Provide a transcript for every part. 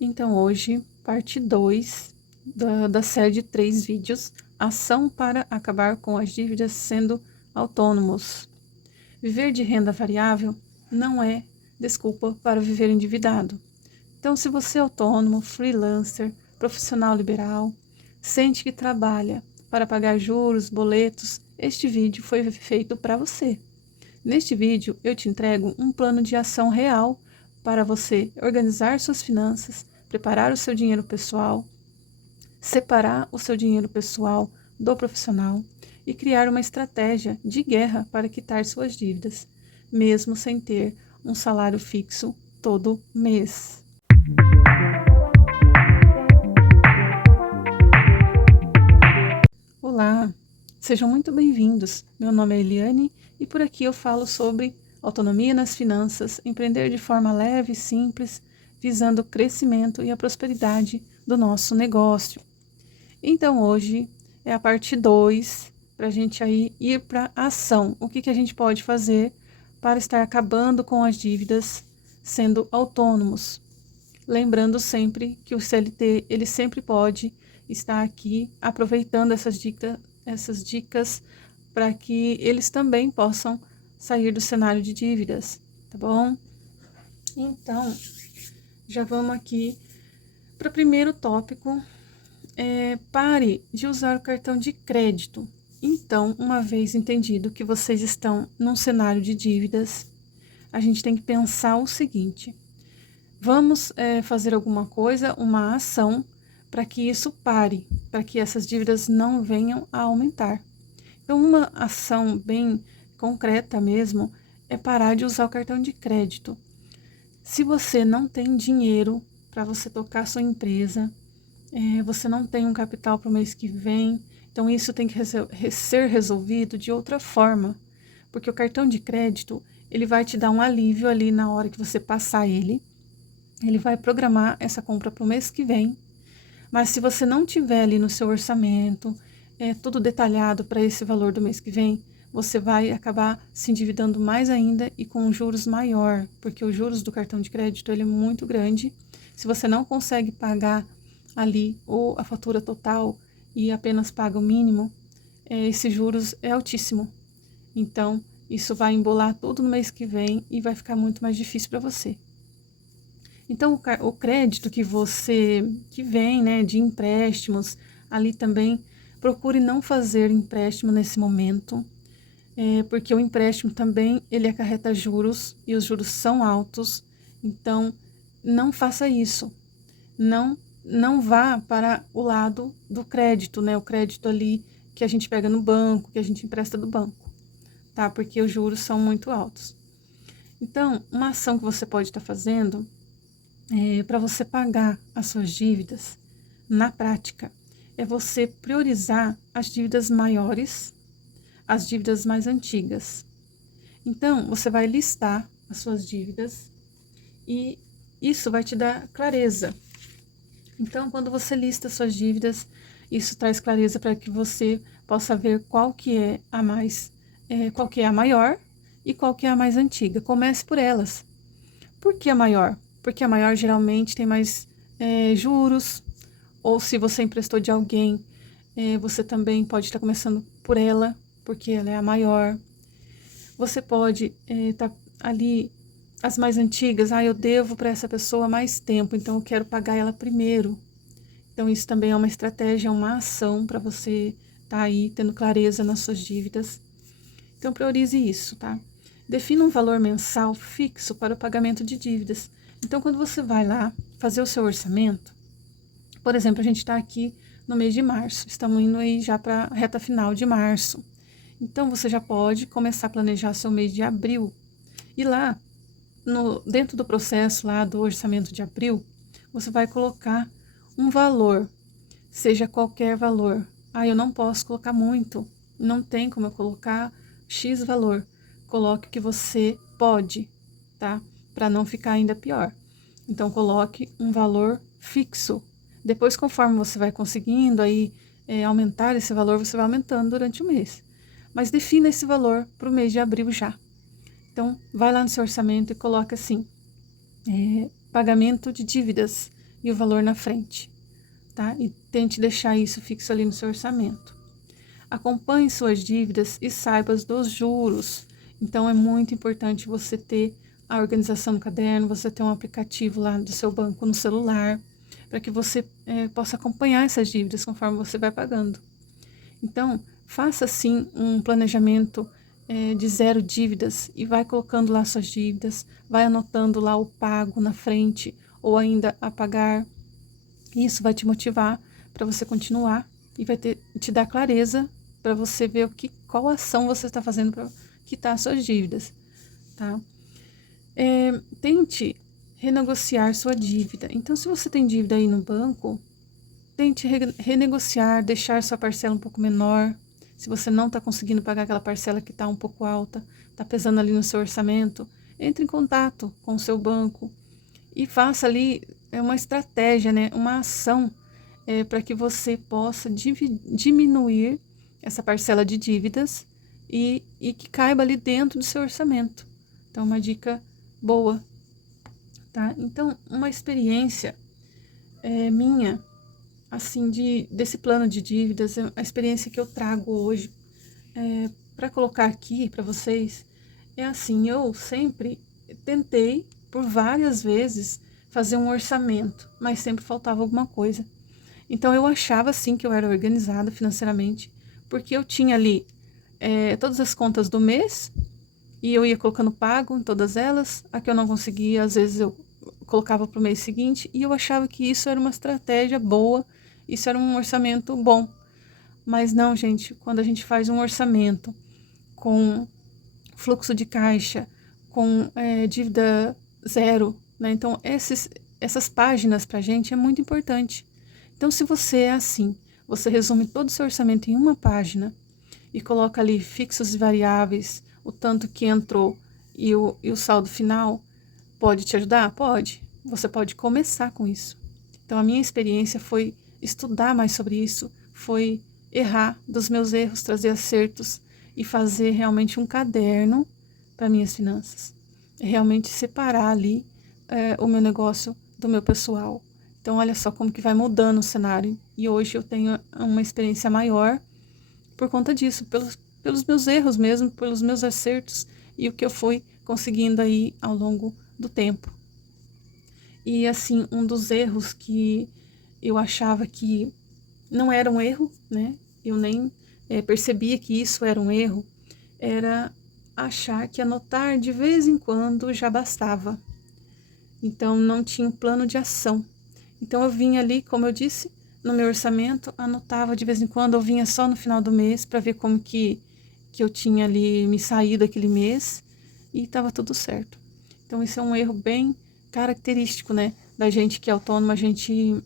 Então, hoje, parte 2 da série de 3 vídeos, ação para acabar com as dívidas sendo autônomos. Viver de renda variável não é desculpa para viver endividado. Então, se você é autônomo, freelancer, profissional liberal, sente que trabalha para pagar juros, boletos, este vídeo foi feito para você. Neste vídeo, eu te entrego um plano de ação real para você organizar suas finanças, preparar o seu dinheiro pessoal, separar o seu dinheiro pessoal do profissional e criar uma estratégia de guerra para quitar suas dívidas, mesmo sem ter um salário fixo todo mês. Olá, sejam muito bem-vindos. Meu nome é Eliane e por aqui eu falo sobre autonomia nas finanças, empreender de forma leve e simples, visando o crescimento e a prosperidade do nosso negócio. Então hoje é a parte 2 para a gente aí ir para a ação. O que a gente pode fazer para estar acabando com as dívidas sendo autônomos? Lembrando sempre que o CLT ele sempre pode estar aqui aproveitando essas dicas para que eles também possam sair do cenário de dívidas, tá bom? Então, já vamos aqui para o primeiro tópico. Pare de usar o cartão de crédito. Então, uma vez entendido que vocês estão num cenário de dívidas, a gente tem que pensar o seguinte: vamos fazer alguma coisa, uma ação, para que isso pare, para que essas dívidas não venham a aumentar. Então, uma ação bem concreta mesmo é parar de usar o cartão de crédito. Se você não tem dinheiro para você tocar sua empresa, você não tem um capital para o mês que vem, então isso tem que ser resolvido de outra forma, porque o cartão de crédito ele vai te dar um alívio ali na hora que você passar ele vai programar essa compra para o mês que vem, mas se você não tiver ali no seu orçamento, tudo detalhado para esse valor do mês que vem, você vai acabar se endividando mais ainda e com juros maior, porque os juros do cartão de crédito ele é muito grande. Se você não consegue pagar ali ou a fatura total e apenas paga o mínimo, esse juros é altíssimo. Então, isso vai embolar tudo no mês que vem e vai ficar muito mais difícil para você. Então, o crédito que vem, né, de empréstimos, ali também, procure não fazer empréstimo nesse momento, porque o empréstimo também, ele acarreta juros, e os juros são altos, então, não faça isso. Não vá para o lado do crédito, né, o crédito ali que a gente pega no banco, que a gente empresta do banco, tá, porque os juros são muito altos. Então, uma ação que você pode estar fazendo para você pagar as suas dívidas, na prática, é você priorizar as dívidas maiores, as dívidas mais antigas. Então, você vai listar as suas dívidas e isso vai te dar clareza. Então, quando você lista suas dívidas, isso traz clareza para que você possa ver qual que é a qual que é a maior e qual que é a mais antiga. Comece por elas. Por que a maior? Porque a maior geralmente tem mais juros, ou se você emprestou de alguém, você também pode estar começando por ela, porque ela é a maior. Você pode estar ali, as mais antigas, eu devo para essa pessoa mais tempo, então eu quero pagar ela primeiro. Então isso também é uma estratégia, uma ação para você estar aí tendo clareza nas suas dívidas. Então priorize isso, tá? Defina um valor mensal fixo para o pagamento de dívidas. Então, quando você vai lá fazer o seu orçamento, por exemplo, a gente está aqui no mês de março, estamos indo aí já para a reta final de março. Então, você já pode começar a planejar seu mês de abril. E lá, dentro do processo lá do orçamento de abril, você vai colocar um valor, seja qualquer valor. Eu não posso colocar muito, não tem como eu colocar X valor. Coloque o que você pode, tá? Para não ficar ainda pior. Então, coloque um valor fixo. Depois, conforme você vai conseguindo aí aumentar esse valor, você vai aumentando durante o mês. Mas defina esse valor para o mês de abril já. Então, vai lá no seu orçamento e coloca assim, pagamento de dívidas e o valor na frente, tá? E tente deixar isso fixo ali no seu orçamento. Acompanhe suas dívidas e saiba dos juros. Então, é muito importante você ter a organização no caderno, você ter um aplicativo lá do seu banco no celular, para que você possa acompanhar essas dívidas conforme você vai pagando. Então, faça sim um planejamento de 0 dívidas e vai colocando lá suas dívidas, vai anotando lá o pago na frente ou ainda a pagar. Isso vai te motivar para você continuar e vai te dar clareza para você ver qual ação você está fazendo para quitar suas dívidas, tá? Tente renegociar sua dívida. Então, se você tem dívida aí no banco, tente renegociar, deixar sua parcela um pouco menor. Se você não está conseguindo pagar aquela parcela que está um pouco alta, está pesando ali no seu orçamento, entre em contato com o seu banco e faça ali uma estratégia, né, uma ação para que você possa diminuir essa parcela de dívidas e que caiba ali dentro do seu orçamento. Então, uma dica boa, tá? Então, uma experiência minha, assim, desse plano de dívidas, a experiência que eu trago hoje para colocar aqui para vocês, é assim, eu sempre tentei, por várias vezes, fazer um orçamento, mas sempre faltava alguma coisa. Então, eu achava, sim, que eu era organizada financeiramente, porque eu tinha ali todas as contas do mês, e eu ia colocando pago em todas elas. A que eu não conseguia, às vezes eu colocava para o mês seguinte, e eu achava que isso era uma estratégia boa, isso era um orçamento bom. Mas não, gente, quando a gente faz um orçamento com fluxo de caixa, com dívida zero, né? Então, essas páginas para a gente é muito importante. Então, se você é assim, você resume todo o seu orçamento em uma página e coloca ali fixos e variáveis, o tanto que entrou e o saldo final, pode te ajudar? Pode. Você pode começar com isso. Então, a minha experiência foi estudar mais sobre isso, foi errar dos meus erros, trazer acertos e fazer realmente um caderno para minhas finanças. Realmente separar ali o meu negócio do meu pessoal. Então, olha só como que vai mudando o cenário. E hoje eu tenho uma experiência maior por conta disso, pelos meus erros mesmo, pelos meus acertos e o que eu fui conseguindo aí ao longo do tempo. E assim, um dos erros que eu achava que não era um erro, né? Eu nem percebia que isso era um erro, era achar que anotar de vez em quando já bastava. Então, não tinha um plano de ação. Então, eu vinha ali, como eu disse, no meu orçamento, anotava de vez em quando, eu vinha só no final do mês para ver como que eu tinha ali me saído aquele mês e estava tudo certo. Então, isso é um erro bem característico, né? Da gente que é autônoma, a gente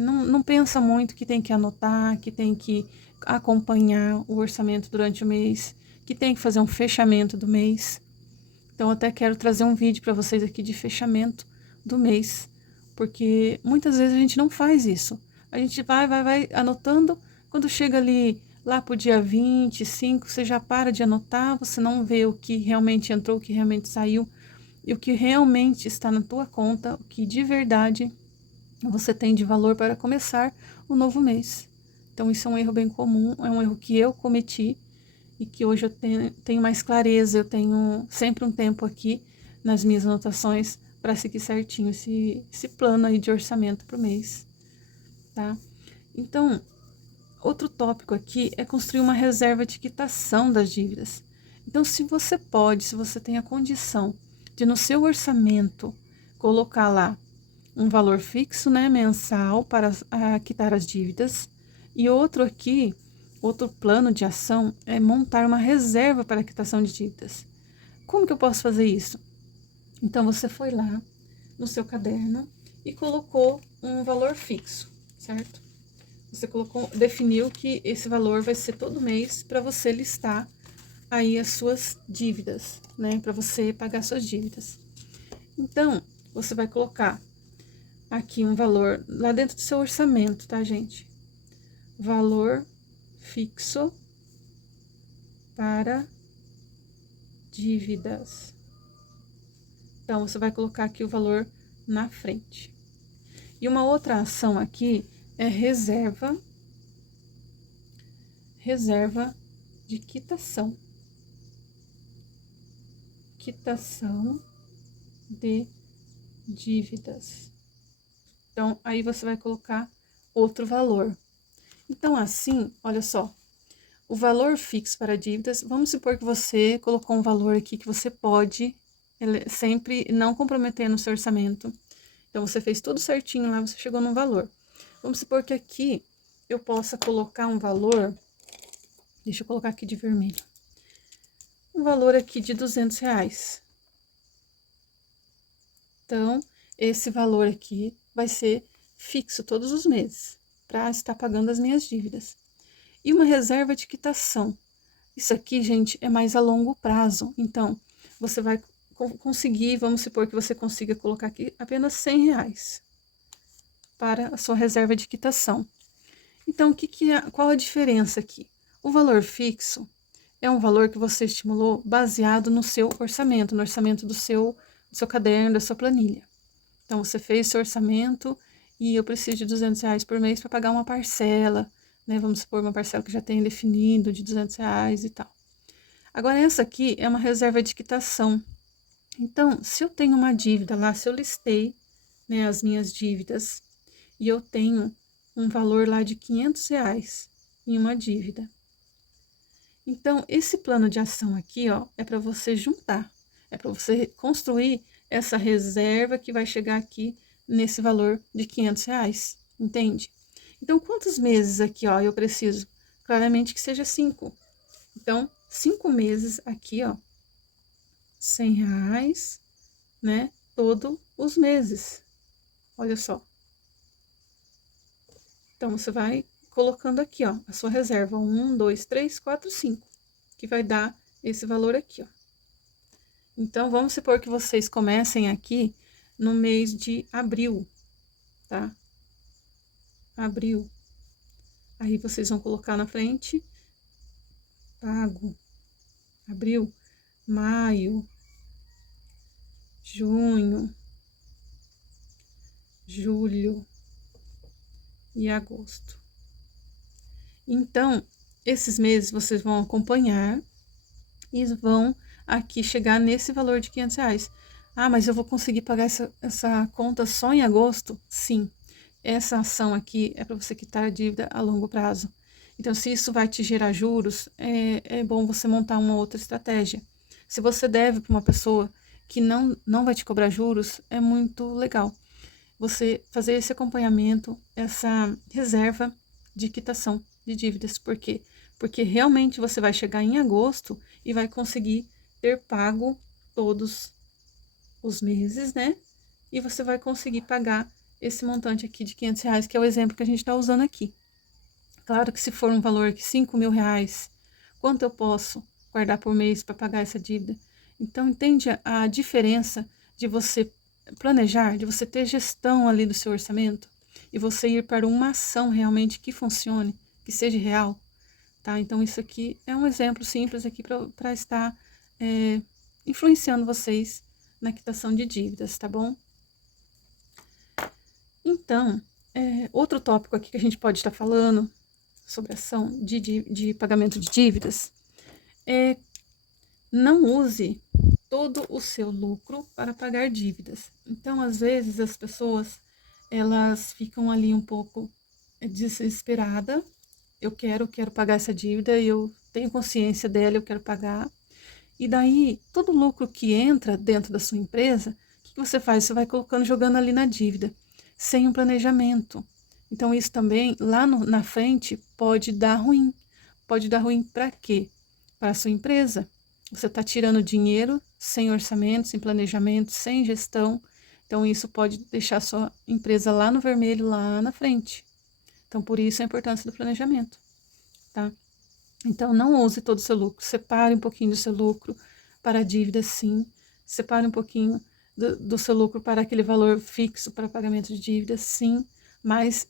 não pensa muito que tem que anotar, que tem que acompanhar o orçamento durante o mês, que tem que fazer um fechamento do mês. Então, eu até quero trazer um vídeo para vocês aqui de fechamento do mês, porque muitas vezes a gente não faz isso. A gente vai anotando, quando chega ali lá pro dia 25, você já para de anotar, você não vê o que realmente entrou, o que realmente saiu, e o que realmente está na tua conta, o que de verdade você tem de valor para começar o novo mês. Então, isso é um erro bem comum, é um erro que eu cometi, e que hoje eu tenho mais clareza, eu tenho sempre um tempo aqui nas minhas anotações para seguir certinho esse plano aí de orçamento para o mês, tá? Então, outro tópico aqui é construir uma reserva de quitação das dívidas. Então, se você pode, se você tem a condição de no seu orçamento colocar lá um valor fixo, né, mensal para quitar as dívidas, e outro aqui, outro plano de ação é montar uma reserva para a quitação de dívidas. Como que eu posso fazer isso? Então, você foi lá no seu caderno e colocou um valor fixo, certo? Você definiu que esse valor vai ser todo mês para você listar aí as suas dívidas, né? Para você pagar suas dívidas. Então, você vai colocar aqui um valor lá dentro do seu orçamento, tá, gente? Valor fixo para dívidas. Então, você vai colocar aqui o valor na frente. E uma outra ação aqui é reserva de quitação. Quitação de dívidas. Então, aí você vai colocar outro valor. Então, assim, olha só, o valor fixo para dívidas, vamos supor que você colocou um valor aqui que você pode sempre não comprometer no seu orçamento. Então, você fez tudo certinho lá, você chegou num valor. Vamos supor que aqui eu possa colocar um valor, deixa eu colocar aqui de vermelho, um valor aqui de R$200. Então, esse valor aqui vai ser fixo todos os meses, para estar pagando as minhas dívidas. E uma reserva de quitação. Isso aqui, gente, é mais a longo prazo. Então, você vai conseguir, vamos supor que você consiga colocar aqui apenas R$100 para a sua reserva de quitação. Então, qual a diferença aqui? O valor fixo é um valor que você estimulou baseado no seu orçamento, no orçamento do seu caderno, da sua planilha. Então, você fez seu orçamento e eu preciso de R$200 por mês para pagar uma parcela, né? Vamos supor uma parcela que já tem definido de R$200 e tal. Agora, essa aqui é uma reserva de quitação. Então, se eu tenho uma dívida lá, se eu listei, né, as minhas dívidas e eu tenho um valor lá de R$500 em uma dívida. Então, esse plano de ação aqui, ó, é para você juntar, é para você construir essa reserva que vai chegar aqui nesse valor de R$500, entende? Então, quantos meses aqui, ó, eu preciso? Claramente que seja 5. Então, 5 meses aqui, ó, R$100, né, todos os meses. Olha só. Então, você vai colocando aqui, ó, a sua reserva, 1, 2, 3, 4, 5, que vai dar esse valor aqui, ó. Então, vamos supor que vocês comecem aqui no mês de abril, tá? Abril. Aí, vocês vão colocar na frente, pago, abril, maio, junho, julho e agosto. Então, esses meses vocês vão acompanhar e vão aqui chegar nesse valor de R$500. Ah, mas eu vou conseguir pagar essa conta só em agosto? Sim. Essa ação aqui é para você quitar a dívida a longo prazo. Então, se isso vai te gerar juros, é bom você montar uma outra estratégia. Se você deve para uma pessoa que não vai te cobrar juros, é muito legal você fazer esse acompanhamento, essa reserva de quitação de dívidas. Por quê? Porque realmente você vai chegar em agosto e vai conseguir ter pago todos os meses, né? E você vai conseguir pagar esse montante aqui de R$500, que é o exemplo que a gente está usando aqui. Claro que se for um valor de R$5.000, quanto eu posso guardar por mês para pagar essa dívida? Então, entende a diferença de você planejar, de você ter gestão ali do seu orçamento e você ir para uma ação realmente que funcione, que seja real, tá? Então, isso aqui é um exemplo simples aqui para estar influenciando vocês na quitação de dívidas, tá bom? Então, outro tópico aqui que a gente pode estar falando sobre ação de pagamento de dívidas é não use todo o seu lucro para pagar dívidas. Então, às vezes, as pessoas, elas ficam ali um pouco desesperadas. Eu quero pagar essa dívida, eu tenho consciência dela, eu quero pagar. E daí, todo lucro que entra dentro da sua empresa, o que você faz? Você vai colocando, jogando ali na dívida, sem um planejamento. Então, isso também, lá na frente, pode dar ruim. Pode dar ruim para quê? Para a sua empresa. Você está tirando dinheiro sem orçamento, sem planejamento, sem gestão. Então, isso pode deixar a sua empresa lá no vermelho, lá na frente. Então, por isso a importância do planejamento, tá? Então, não use todo o seu lucro. Separe um pouquinho do seu lucro para a dívida, sim. Separe um pouquinho do seu lucro para aquele valor fixo para pagamento de dívida, sim. Mas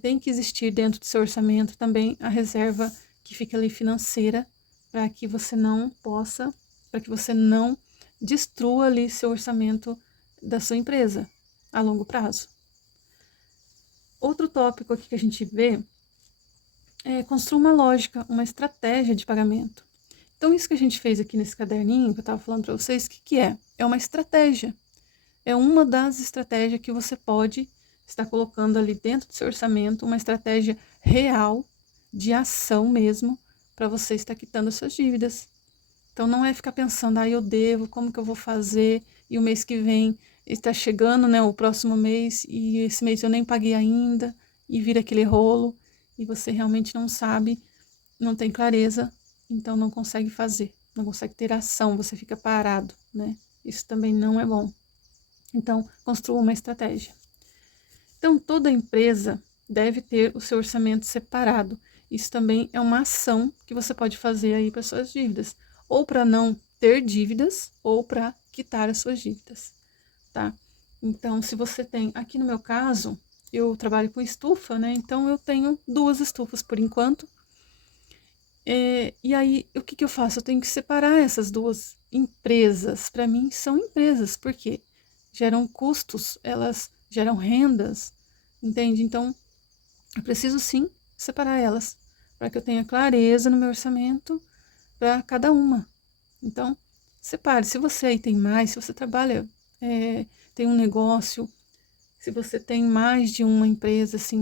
tem que existir dentro do seu orçamento também a reserva que fica ali financeira, para que você não destrua ali seu orçamento da sua empresa a longo prazo, Outro tópico aqui que a gente vê é construir uma lógica, uma estratégia de pagamento. Então, isso que a gente fez aqui nesse caderninho, que eu estava falando para vocês, o que é? É uma estratégia. É uma das estratégias que você pode estar colocando ali dentro do seu orçamento, uma estratégia real, de ação mesmo, para você estar quitando as suas dívidas. Então, não é ficar pensando, eu devo, como que eu vou fazer, e o mês que vem está chegando, né, o próximo mês, e esse mês eu nem paguei ainda, e vira aquele rolo, e você realmente não sabe, não tem clareza, então não consegue fazer, não consegue ter ação, você fica parado, né? Isso também não é bom. Então, construa uma estratégia. Então, toda empresa deve ter o seu orçamento separado. Isso também é uma ação que você pode fazer aí para suas dívidas, ou para não ter dívidas, ou para quitar as suas dívidas, tá? Então, se você tem, aqui no meu caso, eu trabalho com estufa, né? Então, eu tenho 2 estufas por enquanto. E aí, o que eu faço? Eu tenho que separar essas 2 empresas. Para mim, são empresas, porque geram custos, elas geram rendas, entende? Então, eu preciso sim separar elas, para que eu tenha clareza no meu orçamento para cada uma. Então, separe. Se você aí tem mais, se você trabalha, tem um negócio, se você tem mais de uma empresa, assim,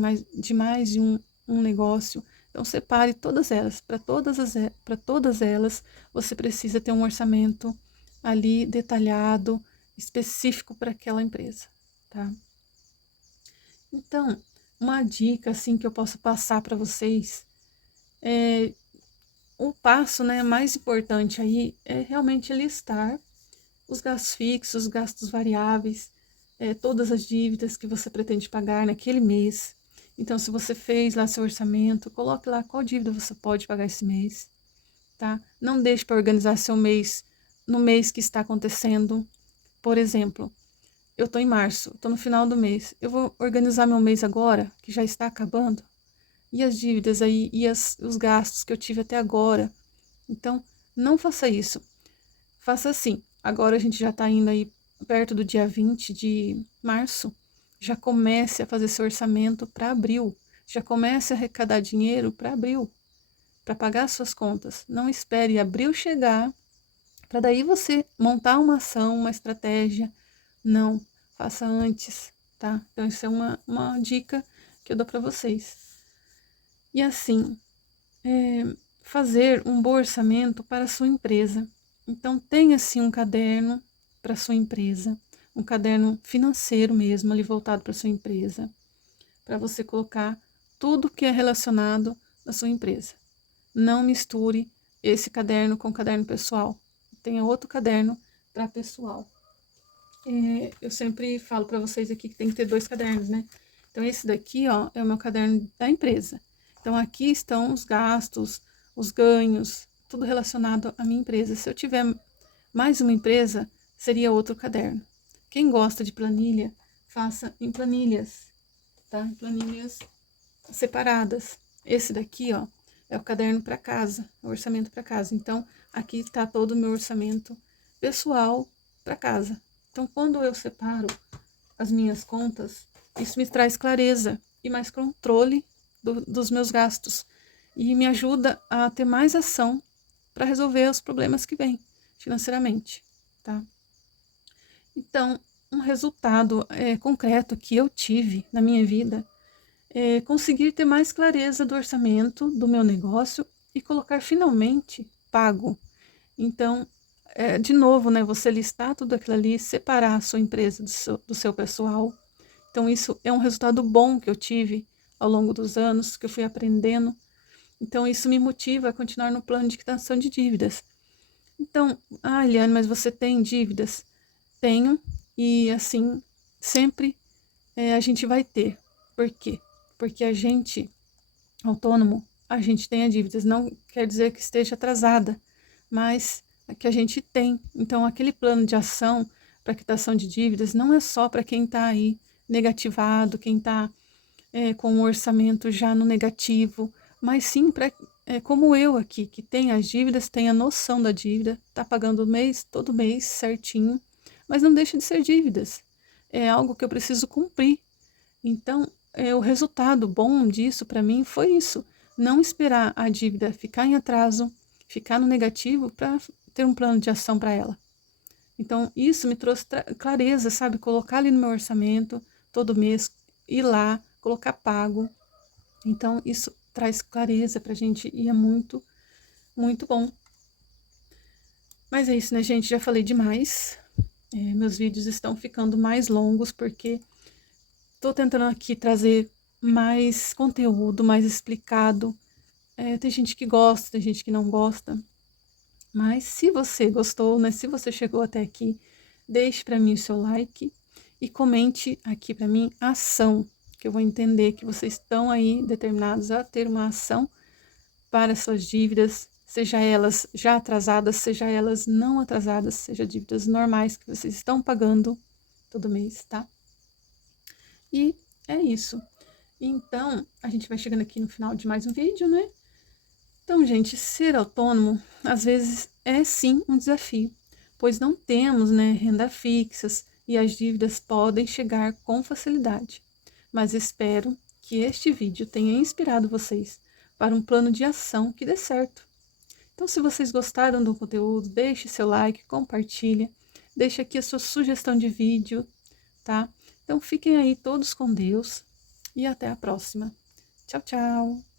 mais de um negócio, então separe todas elas. Para todas elas, você precisa ter um orçamento ali detalhado, específico para aquela empresa, tá? Então, uma dica assim que eu posso passar para vocês é o passo, né, mais importante aí é realmente listar os gastos fixos, os gastos variáveis, todas as dívidas que você pretende pagar naquele mês. Então, se você fez lá seu orçamento, coloque lá qual dívida você pode pagar esse mês, tá? Não deixe para organizar seu mês no mês que está acontecendo. Por exemplo, eu estou em março, estou no final do mês. Eu vou organizar meu mês agora, que já está acabando, e as dívidas aí, e os gastos que eu tive até agora. Então, não faça isso. Faça assim. Agora a gente já está indo aí perto do dia 20 de março. Já comece a fazer seu orçamento para abril. Já comece a arrecadar dinheiro para abril, para pagar suas contas. Não espere abril chegar, para daí você montar uma ação, uma estratégia. Não, faça antes, tá? Então, isso é uma dica que eu dou para vocês. E assim, fazer um bom orçamento para a sua empresa. Então, tenha assim um caderno para a sua empresa, um caderno financeiro mesmo, ali voltado para a sua empresa, para você colocar tudo que é relacionado à sua empresa. Não misture esse caderno com o caderno pessoal. Tenha outro caderno para pessoal. Eu sempre falo para vocês aqui que tem que ter 2 cadernos, né? Então, esse daqui, ó, é o meu caderno da empresa. Então, aqui estão os gastos, os ganhos, tudo relacionado à minha empresa. Se eu tiver mais uma empresa, seria outro caderno. Quem gosta de planilha, faça em planilhas, tá? Em planilhas separadas. Esse daqui, ó, é o caderno para casa, o orçamento para casa. Então, aqui está todo o meu orçamento pessoal para casa. Então, quando eu separo as minhas contas, isso me traz clareza e mais controle dos meus gastos. E me ajuda a ter mais ação para resolver os problemas que vêm financeiramente, tá? Então, um resultado concreto que eu tive na minha vida é conseguir ter mais clareza do orçamento do meu negócio e colocar finalmente pago. Então, de novo, né, você listar tudo aquilo ali, separar a sua empresa do seu pessoal. Então, isso é um resultado bom que eu tive ao longo dos anos, que eu fui aprendendo. Então, isso me motiva a continuar no plano de quitação de dívidas. Então, Eliane, mas você tem dívidas? Tenho, e assim, sempre a gente vai ter. Por quê? Porque a gente, autônomo, a gente tem dívidas. Não quer dizer que esteja atrasada, mas que a gente tem. Então, aquele plano de ação para quitação de dívidas não é só para quem está aí negativado, quem está com o orçamento já no negativo, mas sim para como eu aqui, que tem as dívidas, tem a noção da dívida, está pagando todo mês certinho, mas não deixa de ser dívidas. É algo que eu preciso cumprir. Então, o resultado bom disso para mim foi isso, não esperar a dívida ficar em atraso, ficar no negativo para ter um plano de ação para ela. Então, isso me trouxe clareza, sabe? Colocar ali no meu orçamento, todo mês, ir lá, colocar pago. Então, isso traz clareza pra gente e é muito, muito bom. Mas é isso, né, gente? Já falei demais. Meus vídeos estão ficando mais longos porque tô tentando aqui trazer mais conteúdo, mais explicado. Tem gente que gosta, tem gente que não gosta. Mas se você gostou, né? Se você chegou até aqui, deixe para mim o seu like e comente aqui para mim a ação, que eu vou entender que vocês estão aí determinados a ter uma ação para suas dívidas, seja elas já atrasadas, seja elas não atrasadas, seja dívidas normais que vocês estão pagando todo mês, tá? E é isso. Então, a gente vai chegando aqui no final de mais um vídeo, né? Então, gente, ser autônomo às vezes é sim um desafio, pois não temos, né, renda fixas e as dívidas podem chegar com facilidade. Mas espero que este vídeo tenha inspirado vocês para um plano de ação que dê certo. Então, se vocês gostaram do conteúdo, deixe seu like, compartilhe, deixe aqui a sua sugestão de vídeo, tá? Então, fiquem aí todos com Deus e até a próxima. Tchau, tchau!